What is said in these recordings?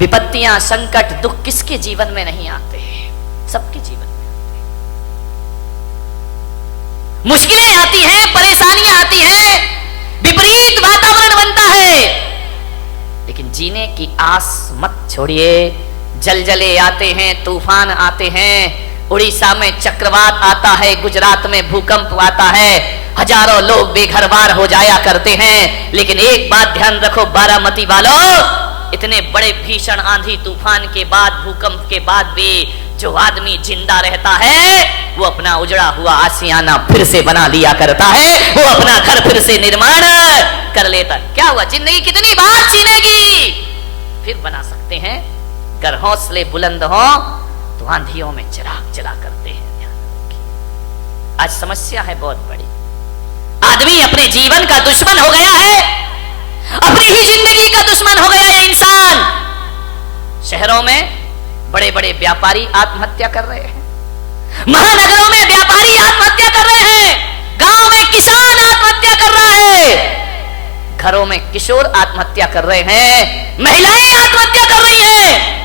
विपत्तियां, संकट, दुख किसके जीवन में नहीं आते? सबके जीवन में आते हैं। मुश्किलें आती हैं, परेशानियां आती हैं, विपरीत वातावरण बनता है, लेकिन जीने की आस मत छोड़िए। जलजले आते हैं, तूफान आते हैं, उड़ीसा में चक्रवात आता है, गुजरात में भूकंप आता है, हजारों लोग बेघरबार हो जाया करते हैं। लेकिन एक बात ध्यान रखो बारामती वालों, इतने बड़े भीषण आंधी तूफान के बाद, भूकंप के बाद भी जो आदमी जिंदा रहता है वो अपना उजड़ा हुआ आशियाना फिर से बना लिया करता है, वो अपना घर फिर से निर्माण कर लेता है। क्या हुआ, जिंदगी कितनी बार छीनेगी, फिर बना सकते हैं। अगर हौसले बुलंद हो तो आंधियों में चिराग जला करते हैं। आज समस्या है बहुत बड़ी, आदमी अपने जीवन का दुश्मन हो गया है, अपनी ही जिंदगी का दुश्मन हो गया ये इंसान। शहरों में बड़े बड़े व्यापारी आत्महत्या कर रहे हैं, महानगरों में व्यापारी आत्महत्या कर रहे हैं, गांव में किसान आत्महत्या कर रहा है, घरों में किशोर आत्महत्या कर रहे हैं, महिलाएं आत्महत्या कर रही हैं।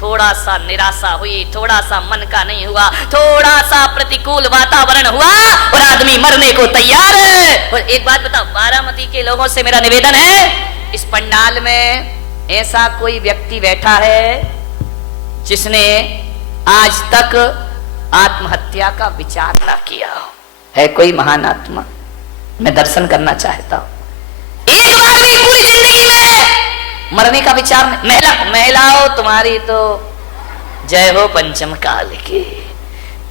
थोड़ा सा निराशा हुई, थोड़ा सा मन का नहीं हुआ, थोड़ा सा प्रतिकूल वातावरण हुआ और आदमी मरने को तैयार है। और एक बात बताओ, बारामती के लोगों से मेरा निवेदन है, इस पंडाल में ऐसा कोई व्यक्ति बैठा है जिसने आज तक आत्महत्या का विचार ना किया हो? है कोई महान आत्मा? मैं दर्शन करना चाहता हूं। एक बार भी पूरी जिंदगी में मरने का विचार नहीं। महिलाओं तुम्हारी तो जय हो पंचम काल की,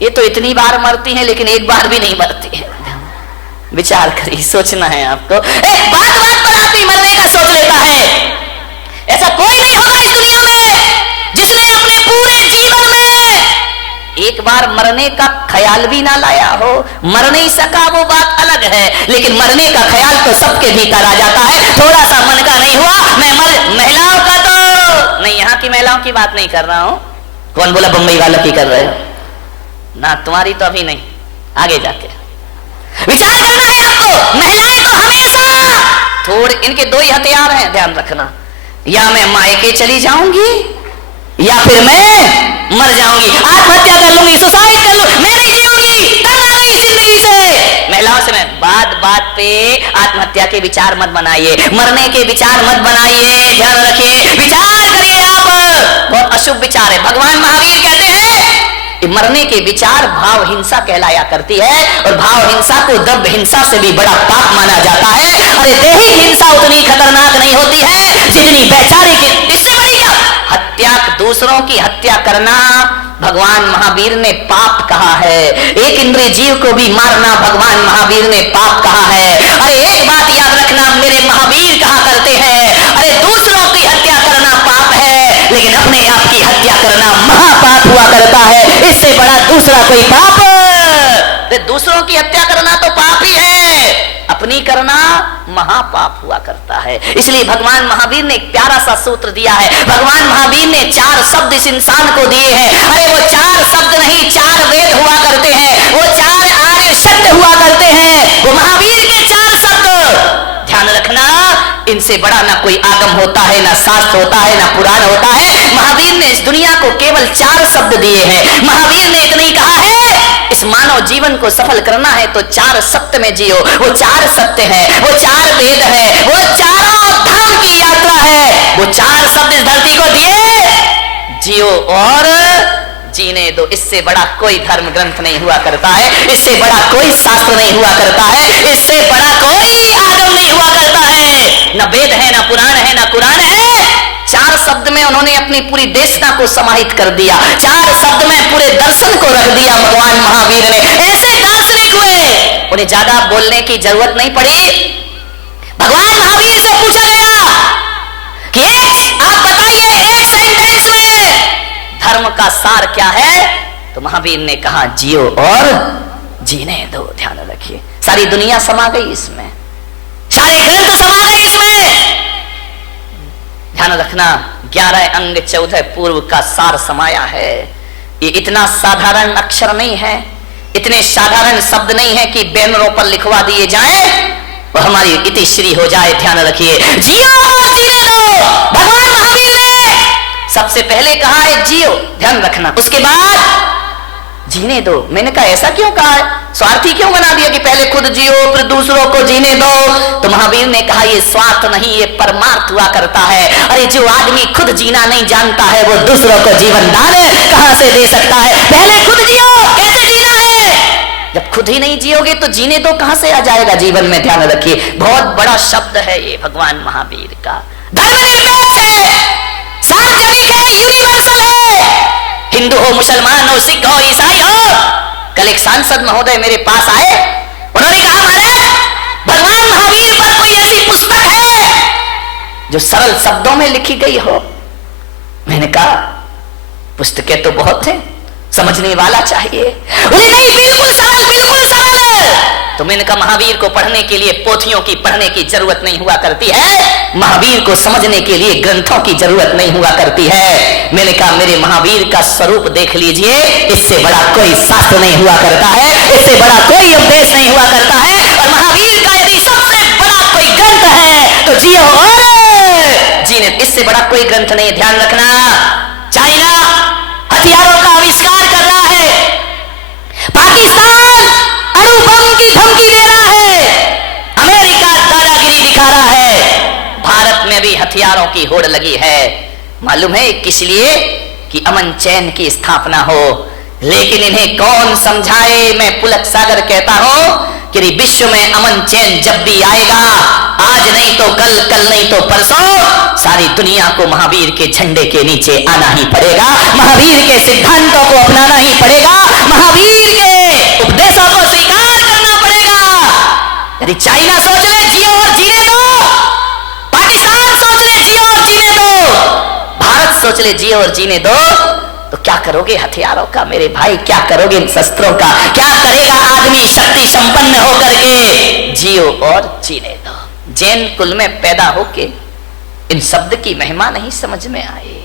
ये तो इतनी बार मरती हैं लेकिन एक बार भी नहीं मरती है। विचार करिए, सोचना है आपको। बात बात पर आदमी मरने का सोच लेता है। ऐसा कोई नहीं होगा इस दुनिया में जिसने अपने पूरे जीवन में एक बार मरने का ख्याल भी ना लाया हो। मर नहीं सका वो बात अलग है, लेकिन मरने का ख्याल तो सबके भीतर आ जाता है। थोड़ा सा मन का नहीं हुआ, मैं महिलाओं का तो नहीं, यहाँ की महिलाओं की बात नहीं कर रहा हूं। कौन बोला बंबई वालों की कर रहे हो ना? तुम्हारी तो अभी नहीं, आगे जाके विचार करना है आपको। महिलाएं तो हमेशा थोड़े, इनके दो ही हथियार हैं, ध्यान रखना, या मैं मायके चली जाऊंगी या फिर मैं मर जाऊंगी, आत्महत्या कर लूंगी, सुसाइड कर लूंगी, मैं नहीं जीऊंगी, तंग आ गई जिंदगी से। महिलाओं से मैं बात बात पे आत्महत्या के विचार मत बनाइए, मरने के विचार मत बनाइए, ध्यान रखिए, विचार करिए आप। बहुत अशुभ विचार है। भगवान महावीर कहते हैं मरने के विचार भाव हिंसा कहलाया करती है, और भाव हिंसा को द्रव्य हिंसा से भी बड़ा पाप माना जाता है। अरे देही हिंसा उतनी खतरनाक नहीं होती है जितनी वैचारिक, इससे बड़ी क्या हत्या, दूसरों की हत्या करना भगवान महावीर ने पाप कहा है। एक इंद्रिय जीव को भी मारना भगवान महावीर ने पाप कहा है। अरे एक बात याद रखना, मेरे महावीर कहा करते हैं, अरे दूसरों की हत्या करना पाप है, लेकिन अपने आप की हत्या करना महापाप हुआ करता है। इससे बड़ा दूसरा कोई पाप, दूसरों की हत्या करना तो पाप ही है, अपनी करना महापाप हुआ करता है। इसलिए भगवान महावीर ने एक प्यारा सा सूत्र दिया है। भगवान महावीर ने 4 शब्द इस इंसान को दिए हैं। अरे वो 4 शब्द नहीं, 4 वेद हुआ करते हैं, वो 4 आर्य शब्द हुआ करते हैं, वो महावीर के 4 शब्द। ध्यान रखना, इनसे बड़ा ना कोई आगम होता है, ना शास्त्र होता है, ना पुराण होता है। महावीर ने इस दुनिया को केवल 4 शब्द दिए हैं। महावीर ने इतना ही कहा है, इस मानव जीवन को सफल करना है तो 4 सत्य में जियो। वो 4 सत्य है, वो 4 वेद है, वो चारों धाम की यात्रा है। वो 4 शब्द इस धरती को दिए, जियो और जीने दो। इससे बड़ा कोई धर्म ग्रंथ नहीं हुआ करता है, इससे बड़ा कोई शास्त्र नहीं हुआ करता है, इससे बड़ा कोई आगम नहीं हुआ करता है। न वेद है, न पुराण है, न कुरान है। 4 शब्द में उन्होंने अपनी पूरी देशना को समाहित कर दिया। 4 शब्द में पूरे दर्शन को रख दिया भगवान महावीर ने। ऐसे दार्शनिक हुए, उन्हें ज्यादा बोलने की जरूरत नहीं पड़ी। भगवान महावीर से पूछा गया कि आप बताइए एक सेंटेंस में धर्म का सार क्या है, तो महावीर ने कहा जियो और जीने दो। ध्यान रखिए, सारी दुनिया समा गई इसमें, सारे ग्रंथ समा गए इसमें। ध्यान रखना, 11 अंग 14 पूर्व का सार समाया है। ये इतना साधारण अक्षर नहीं है, इतने साधारण शब्द नहीं है कि बैनरों पर लिखवा दिए जाएं वो हमारी इतिश्री हो जाए। ध्यान रखिए, जियो और जीने दो। भगवान महावीर ने सबसे पहले कहा है जियो, ध्यान रखना, उसके बाद जीने दो। मैंने कहा ऐसा क्यों कहा है, स्वार्थी क्यों बना दिया कि पहले खुद जियो फिर दूसरों को जीने दो? तो महावीर ने कहा ये स्वार्थ नहीं, ये परमार्थ हुआ करता है। अरे जो आदमी खुद जीना नहीं जानता है वो दूसरों को जीवन दान कहां से दे सकता है? पहले खुद जियो, कैसे जीना है? जब खुद ही नहीं जियोगे तो जीने दो कहां से आ जाएगा जीवन में? ध्यान रखिए, बहुत बड़ा शब्द है ये भगवान महावीर का। धर्मनिरपेक्ष है, सार्वजनिक है, यूनिवर्सल है, हिंदू हो, मुसलमान हो, सिख हो, ईसाई हो। कल एक सांसद महोदय मेरे पास आए, उन्होंने कहा महाराज भगवान महावीर पर कोई ऐसी पुस्तक है जो सरल शब्दों में लिखी गई हो? मैंने कहा पुस्तकें तो बहुत हैं, समझने वाला चाहिए। बोले नहीं, बिल्कुल सरल, बिल्कुल सरल। तो मैंने कहा महावीर को पढ़ने के लिए पोथियों की पढ़ने की जरूरत नहीं हुआ करती है, महावीर को समझने के लिए ग्रंथों की जरूरत नहीं हुआ करती है। मैंने कहा मेरे महावीर का स्वरूप देख लीजिए, इससे बड़ा कोई शास्त्र नहीं हुआ करता है, इससे बड़ा कोई उपदेश नहीं हुआ करता है। और महावीर का यदि सबसे बड़ा कोई ग्रंथ है तो जियो और जीने, इससे बड़ा कोई ग्रंथ नहीं। ध्यान रखना, चाइना हथियारों का आविष्कार कर रहा है, पाकिस्तान अणु बम की धमकी दे रहा है, अमेरिका दादागिरी दिखा रहा है, भारत में भी हथियारों की होड़ लगी है। मालूम है किस लिए? कि अमन चैन की स्थापना हो। लेकिन इन्हें कौन समझाए? मैं पुलक सागर कहता हूं कि विश्व में अमन चैन जब भी आएगा, आज नहीं तो कल, कल नहीं तो परसों, सारी दुनिया को महावीर के झंडे के नीचे आना ही पड़ेगा, महावीर के सिद्धांतों को अपनाना ही पड़ेगा, महावीर के उपदेशों को स्वीकार करना पड़ेगा। यदि चाइना सोच ले जियो और जीने दो, पाकिस्तान सोच ले जियो और जीने दो, भारत सोच ले जियो और जीने दो, तो क्या करोगे हथियारों का मेरे भाई? क्या करोगे इन शस्त्रों का? क्या करेगा आदमी शक्ति संपन्न होकर के? जियो और जीने दो। जैन कुल में पैदा होके इन शब्द की महिमा नहीं समझ में आई,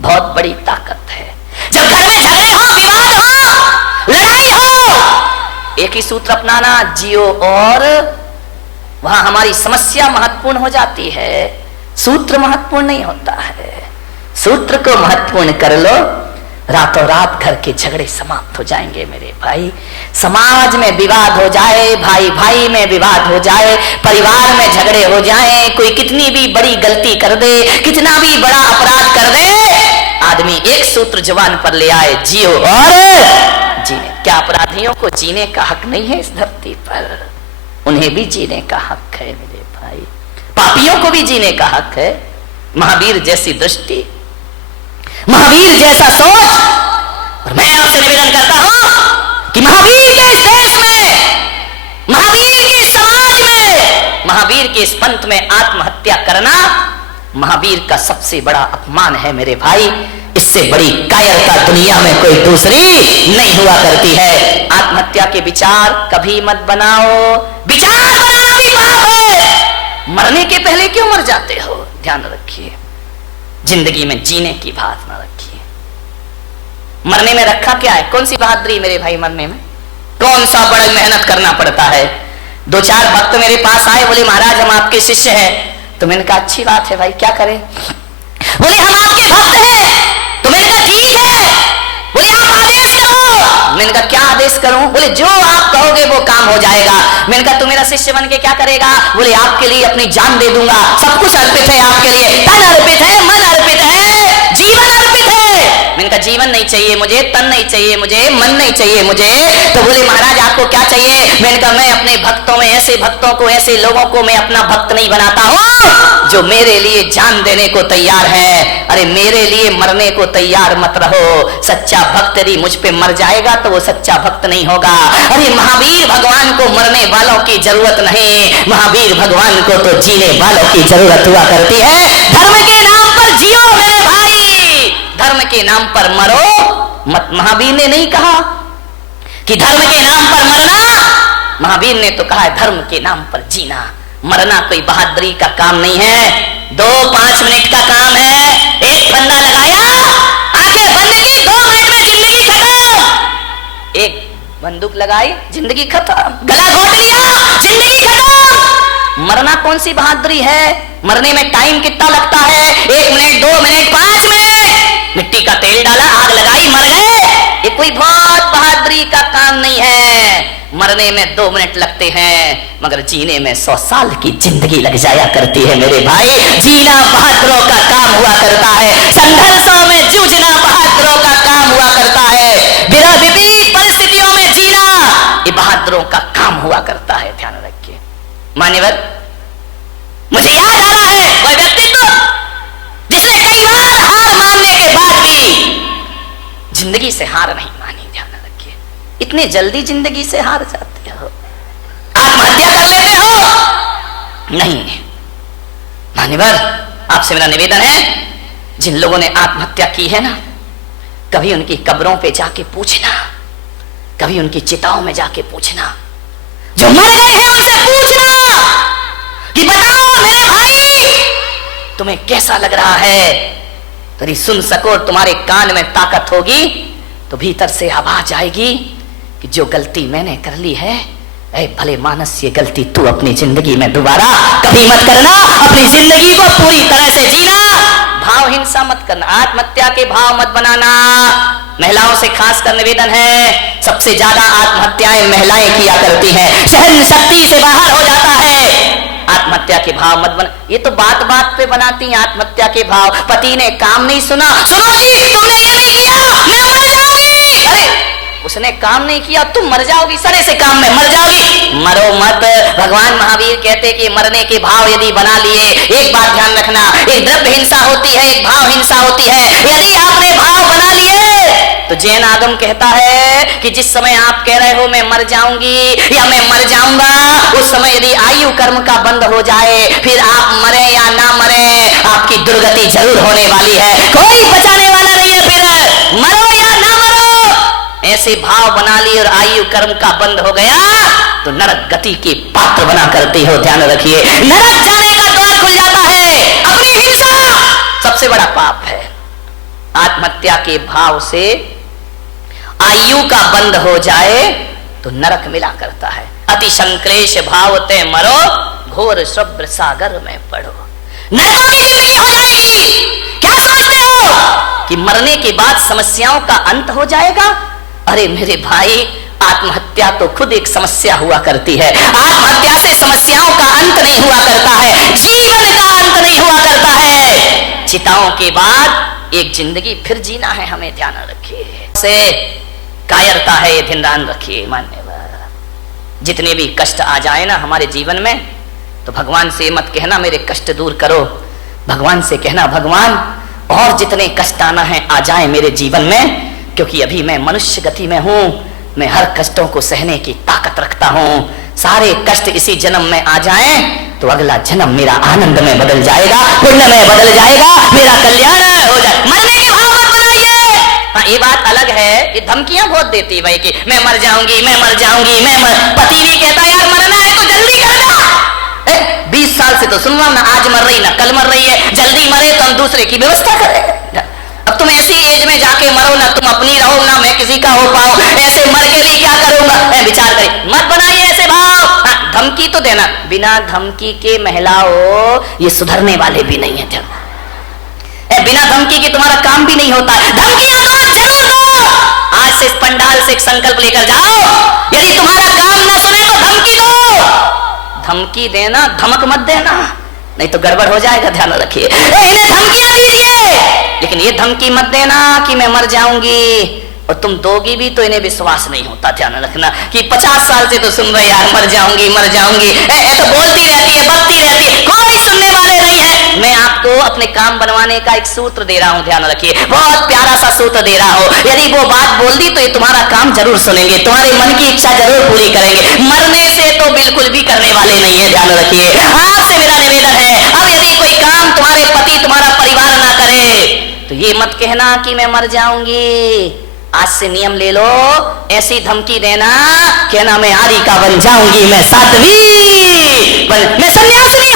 बहुत बड़ी ताकत है। जब घर में झगड़े हो, विवाद हो, लड़ाई हो, एक ही सूत्र अपनाना, जियो और, वहां हमारी समस्या महत्वपूर्ण हो जाती है, सूत्र महत्वपूर्ण नहीं होता है। सूत्र को महत्वपूर्ण कर लो, रातों रात घर के झगड़े समाप्त हो जाएंगे मेरे भाई। समाज में विवाद हो जाए, भाई भाई में विवाद हो जाए, परिवार में झगड़े हो जाए, कोई कितनी भी बड़ी गलती कर दे, कितना भी बड़ा अपराध कर दे, आदमी एक सूत्र जुबान पर ले आए, जियो और जीने। क्या अपराधियों को जीने का हक नहीं है इस धरती पर? उन्हें भी जीने का हक है मेरे भाई, पापियों को भी जीने का हक है। महावीर जैसी दृष्टि, महावीर जैसा सोच। और मैं आपसे निवेदन करता हूं कि महावीर के इस देश में, महावीर के समाज में, महावीर के इस पंथ में आत्महत्या करना महावीर का सबसे बड़ा अपमान है मेरे भाई। इससे बड़ी कायरता दुनिया में कोई दूसरी नहीं हुआ करती है। आत्महत्या के विचार कभी मत बनाओ, विचार बनाना भी पाप है। मरने के पहले क्यों मर जाते हो? ध्यान रखिए, जिंदगी में जीने की बात ना रखिए। मरने में रखा क्या है? कौन सी बहादुरी मेरे भाई मरने में? कौन सा बड़ा मेहनत करना पड़ता है। दो चार भक्त मेरे पास आए, बोले महाराज हम आपके शिष्य हैं। तो मैंने कहा अच्छी बात है भाई, क्या करें? बोले हम आपके भक्त हैं। तो मैंने कहा ठीक है, बोले आप आदेश करो। मैंने कहा क्या आदेश करूं? बोले जो आप कहोगे वो काम हो जाएगा। मैंने कहा तू मेरा शिष्य बन के क्या करेगा? बोले आपके लिए अपनी जान दे दूंगा, सब कुछ अर्पित है आपके लिए, तन अर्पित है, मन अर्पित है, जीवन अर्पित है। मैंने कहा जीवन नहीं चाहिए मुझे, तन नहीं चाहिए मुझे, मन नहीं चाहिए मुझे। तो बोले महाराज आपको क्या चाहिए? मैंने कहा मैं अपने भक्तों में ऐसे भक्तों को, ऐसे लोगों को मैं अपना भक्त नहीं बनाता हूं जो मेरे लिए जान देने को तैयार है। अरे मेरे लिए मरने को तैयार मत रहो। सच्चा भक्त यदि मुझ पे मर जाएगा तो वो सच्चा भक्त नहीं होगा। अरे महावीर भगवान को मरने वालों की जरूरत नहीं, महावीर भगवान को तो जीने वालों की जरूरत हुआ करती है। धर्म के नाम पर जियो मेरे भाई, धर्म के नाम पर मरो मत। महावीर ने नहीं कहा कि धर्म के नाम पर मरना, महावीर ने तो कहा है धर्म के नाम पर जीना। मरना कोई बहादुरी का काम नहीं है, 2-5 मिनट का काम है। एक फंदा लगाया, आंखें बंद की, 2 मिनट में जिंदगी खत्म। एक बंदूक लगाई, जिंदगी खत्म। गला घोट लिया, जिंदगी खत्म। मरना कौन सी बहादुरी है? मरने में टाइम कितना लगता है? 1 मिनट, 2 मिनट, 5 मिनट। मिट्टी का तेल डाला, आग लगाई, मर गए। ये कोई बहुत बहादुरी का काम नहीं है। मरने में 2 मिनट लगते हैं, मगर जीने में 100 साल की जिंदगी लग जाया करती है मेरे भाई। जीना बहादुरों का काम हुआ करता है, संघर्षों में जूझना बहादुरों का काम हुआ करता है, विपरीत परिस्थितियों में जीना ये बहादुरों का काम हुआ करता है। ध्यान रखिए मान्यवर, मुझे याद आ रहा है वह व्यक्तित्व जिसने कई बार हार मानने के बाद भी जिंदगी से हार नहीं मानी। ध्यान रखिए, इतने जल्दी जिंदगी से हार जाते हो, आत्महत्या कर लेते हो नहीं। मान्यवर, आपसे मेरा निवेदन है, जिन लोगों ने आत्महत्या की है ना, कभी उनकी कब्रों पे जाके पूछना, कभी उनकी चिताओं में जाके पूछना, जो मर गए हैं उनसे पूछना कि बताओ मेरे भाई तुम्हें कैसा लग रहा है। तरी सुन सको, तुम्हारे कान में ताकत होगी तो भीतर से आवाज आएगी कि जो गलती मैंने कर ली है, ऐ भले मानस, ये गलती तू अपनी जिंदगी में दोबारा कभी मत करना। अपनी जिंदगी को पूरी तरह से जीना, भाव हिंसा मत करना, आत्महत्या के भाव मत बनाना। महिलाओं से खासकर निवेदन है, सबसे ज्यादा आत्महत्याएं महिलाएं किया करती हैं, सहन शक्ति से बाहर हो जाता है। आत्महत्या के भाव मत बना, ये तो बात बात पे बनाती हैं आत्महत्या के भाव। पति ने काम नहीं सुना, सुनो जी तुमने ये नहीं किया, मैं मर जाऊंगी। अरे उसने काम नहीं किया, तुम मर जाओगी, सरे से काम में मर जाओगी। मरो मत। भगवान महावीर कहते कि मरने के भाव यदि बना लिए, एक बात ध्यान रखना, एक द्रव्य हिंसा होती है, एक भाव हिंसा होती है। यदि आपने भाव बना लिए तो जैन आगम कहता है कि जिस समय आप कह रहे हो मैं मर जाऊंगी या मैं मर जाऊंगा, उस समय यदि आयु कर्म का बंद हो जाए, फिर आप मरे या ना मरे, आपकी दुर्गति जरूर होने वाली है। कोई बचाने वाला नहीं है। फिर मरो या ना मरो, ऐसे भाव बना लिए और आयु कर्म का बंद हो गया तो नरक गति के पात्र बना करते हो। ध्यान रखिए, नरक जाने का द्वार खुल जाता है। अपनी हिंसा सबसे बड़ा पाप है। आत्महत्या के भाव से आयु का बंद हो जाए तो नरक मिला करता है। अति संक्लेश भाव ते मरो, घोर शुभ्र सागर में पड़ो, नरकों की जिंदगी हो जाएगी। क्या सोचते हो कि मरने के बाद समस्याओं का अंत हो जाएगा? अरे मेरे भाई, आत्महत्या तो खुद एक समस्या हुआ करती है। आत्महत्या से समस्याओं का अंत नहीं हुआ करता है, जीवन का अंत नहीं हुआ करता है। चिताओं के बाद एक जिंदगी फिर जीना है, हमें ध्यान रखिए। से कायरता है, ये ध्यान रखिए। मान्यवर, जितने भी कष्ट आ जाए ना हमारे जीवन में, तो भगवान से मत कहना मेरे कष्ट दूर करो, भगवान से कहना भगवान और जितने कष्ट आना है आ जाए मेरे जीवन में, क्योंकि अभी मैं मनुष्य गति में हूं, मैं हर कष्टों को सहने की ताकत रखता हूं। सारे कष्ट इसी जन्म में आ जाएं तो अगला जन्म मेरा आनंद में बदल जाएगा, पुण्य में बदल जाएगा, मेरा कल्याण हो जाए। मरने के भाव मत बनाइए। हाँ, ये बात अलग है कि धमकियां बहुत देती भाई कि मैं मर जाऊंगी, मैं मर जाऊंगी, पति भी कहता है यार मरना है तो जल्दी कर दो। 20 साल से तो सुन रहा हूं ना, आज मर रही ना कल मर रही है, जल्दी मरे तो हम दूसरे की व्यवस्था करें। अब तुम ऐसी एज में जाके मरो ना, तुम अपनी रहो ना मैं किसी का हो पाऊं, ऐसे मर के भी क्या करूंगा। मैं विचार करें, मत बनाइए ऐसे भाव। हाँ, धमकी तो देना, बिना धमकी के महिलाओं ये सुधरने वाले भी नहीं है। ध्यान, बिना धमकी के तुम्हारा काम भी नहीं होता है। धमकियां दो, जरूर दो। आज से इस पंडाल से एक संकल्प लेकर जाओ, यदि तुम्हारा काम ना सुने तो धमकी दो। धमकी देना, धमक मत देना, नहीं तो गड़बड़ हो जाएगा। ध्यान रखिए, इन्हें धमकियां दीजिए, लेकिन ये धमकी मत देना कि मैं मर जाऊंगी, और तुम दोगी भी तो इन्हें विश्वास नहीं होता। ध्यान रखना कि 50 साल से तो सुन रहे यार मर जाऊंगी मर जाऊंगी, तो बोलती रहती है, बकती रहती है, कोई सुनने वाले नहीं है। मैं आपको अपने काम बनवाने का एक सूत्र दे रहा हूं, ध्यान रखिए, बहुत प्यारा सा सूत्र दे रहा हूं। यदि वो बात बोल दी तो ये तुम्हारा काम जरूर सुनेंगे, तुम्हारे मन की इच्छा जरूर पूरी करेंगे। मरने से तो बिल्कुल भी करने वाले नहीं है। ध्यान रखिए, आपसे मेरा निवेदन है, अब यदि कोई काम तुम्हारे पति तुम्हारा परिवार ना करे तो ये मत कहना कि मैं मर जाऊंगी। आज से नियम ले लो, ऐसी धमकी देना, कहना मैं आरी का बन जाऊंगी, मैं साध्वी, मैं सन्यासिनी